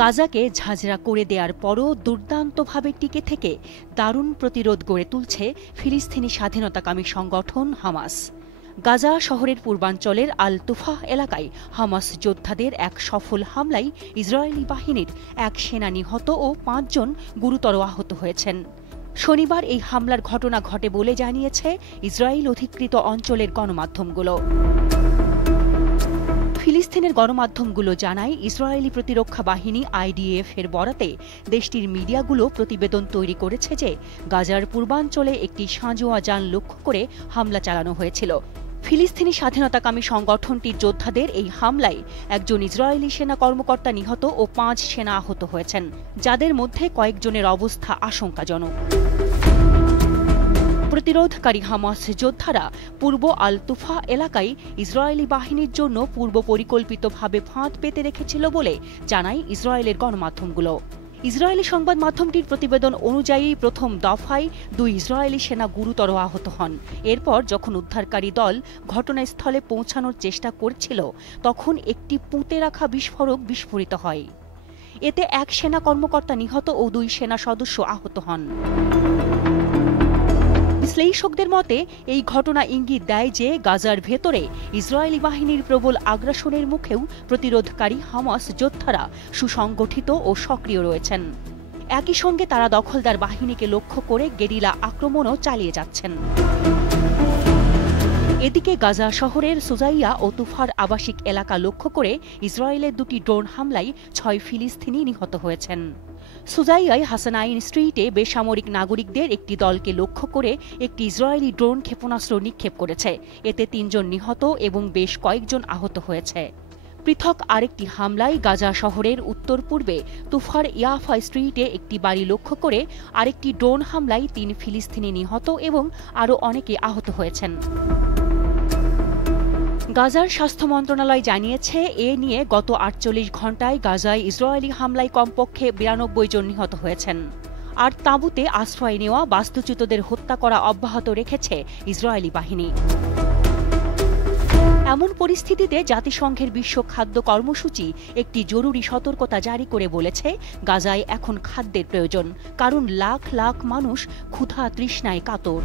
গাজাকে ঝাঁঝরা করে দেওয়ার পরও দুর্দান্তভাবে টিকে থেকে দারুণ প্রতিরোধ গড়ে তুলছে ফিলিস্তিনি স্বাধীনতাকামী সংগঠন হামাস। গাজা শহরের পূর্বাঞ্চলের আল তুফাহ এলাকায় হামাস যোদ্ধাদের এক সফল হামলায় ইসরায়েলি বাহিনীর এক সেনা নিহত ও ৫ জন গুরুতর আহত হয়েছেন। শনিবার এই হামলার ঘটনা ঘটে বলে জানিয়েছে ইসরায়েল অধিকৃত অঞ্চলের গণমাধ্যমগুলো। ফিলিস্তিনের গণমাধ্যমগুলো জানায়, ইসরায়েলি প্রতিরক্ষা বাহিনী IDF এর বরাতে দেশটির মিডিয়াগুলো প্রতিবেদন তৈরি করেছে যে গাজার পূর্বাঞ্চলে একটি সাঁজোয়া যান লক্ষ্য করে হামলা চালানো হয়েছিল। ফিলিস্তিনি স্বাধীনতাকামী সংগঠনটির যোদ্ধাদের এই হামলায় একজন ইসরায়েলি সেনা কর্মকর্তা নিহত ও ৫ সেনা আহত হয়েছেন, যাদের মধ্যে কয়েকজনের অবস্থা আশঙ্কাজনক। প্রতিরোধকারী হামাস যোদ্ধারা পূর্ব আল তুফা এলাকায় ইসরায়েলি বাহিনীর জন্য পূর্ব পরিকল্পিতভাবে ফাঁদ পেতে রেখেছিল বলে জানায় ইসরায়েলের গণমাধ্যমগুলো। ইসরায়েলি সংবাদ মাধ্যমটির প্রতিবেদন অনুযায়ী প্রথম দফায় ২ ইসরায়েলি সেনা গুরুতর আহত হন। এরপর যখন উদ্ধারকারী দল ঘটনাস্থলে পৌঁছানোর চেষ্টা করছিল, তখন একটি পুঁতে রাখা বিস্ফোরক বিস্ফোরিত হয়। এতে এক সেনা কর্মকর্তা নিহত ও ২ সেনা সদস্য আহত হন। বিশ্লেষকদের মতে এই ঘটনা ইঙ্গিত দেয় যে গাজার ভেতরে ইসরায়েলি বাহিনীর প্রবল আগ্রাসনের মুখেও প্রতিরোধকারী হামাস যোদ্ধারা সুসংগঠিত ও সক্রিয় রয়েছেন। একই সঙ্গে তারা দখলদার বাহিনীকে লক্ষ্য করে গেরিলা আক্রমণও চালিয়ে যাচ্ছেন। এদিকে গাজা শহরের সুজাইয়া ও তুফার আবাসিক এলাকা লক্ষ্য করে ইসরায়েলের ২টি ড্রোন হামলায় ৬ ফিলিস্তিনি নিহত হয়েছেন। সুজাইয়ায় হাসানাইন স্ট্রিটে বেসামরিক নাগরিকদের একটি দলকে লক্ষ্য করে একটি ইসরায়েলি ড্রোন ক্ষেপণাস্ত্র নিক্ষেপ করেছে। এতে ৩ জন নিহত এবং বেশ কয়েকজন আহত হয়েছে। পৃথক আরেকটি হামলায় গাজা শহরের উত্তর পূর্বে তুফার ইয়াফা স্ট্রিটে একটি বাড়ি লক্ষ্য করে আরেকটি ড্রোন হামলায় ৩ ফিলিস্তিনি নিহত এবং আরও অনেকে আহত হয়েছেন। গাজার স্বাস্থ্য মন্ত্রণালয় জানিয়েছে, এ নিয়ে গত ৪৮ ঘণ্টায় গাজায় ইসরায়েলি হামলায় কমপক্ষে ৯২ জন নিহত হয়েছেন। আর তাঁবুতে আশ্রয় নেওয়া বাস্তুচ্যুতদের হত্যা করা অব্যাহত রেখেছে ইসরায়েলি বাহিনী। এমন পরিস্থিতিতে জাতিসংঘের বিশ্ব খাদ্য কর্মসূচি একটি জরুরি সতর্কতা জারি করে বলেছে, গাজায় এখন খাদ্যের প্রয়োজন, কারণ লাখ লাখ মানুষ ক্ষুধা তৃষ্ণায় কাতর।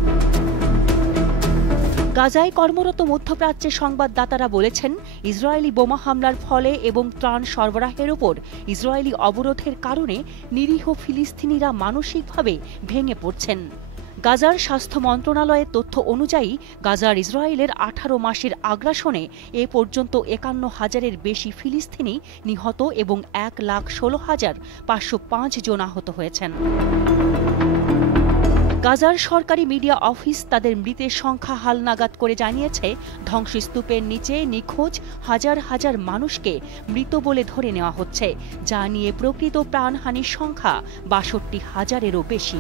গাজায় কর্মরত মধ্যপ্রাচ্যের সংবাদদাতারা বলেছেন, ইসরায়েলি বোমা হামলার ফলে এবং ত্রাণ সরবরাহের ওপর ইসরায়েলি অবরোধের কারণে নিরীহ ফিলিস্তিনিরা মানসিকভাবে ভেঙে পড়ছেন। গাজার স্বাস্থ্য মন্ত্রণালয়ের তথ্য অনুযায়ী গাজার ইসরায়েলের ১৮ মাসের আগ্রাসনে এ পর্যন্ত ৫১,০০০-এর বেশি ফিলিস্তিনি নিহত এবং ১,১৬,৫০৫ জন আহত হয়েছেন। গাজার সরকারি মিডিয়া অফিস তাদের মৃতের সংখ্যা হালনাগাদ করে জানিয়েছে, ধ্বংসস্তূপের নিচে নিখোঁজ হাজার হাজার মানুষকে মৃত বলে ধরে নেওয়া হচ্ছে, যা নিয়ে প্রকৃত প্রাণহানির সংখ্যা ৬২,০০০-এরও বেশি।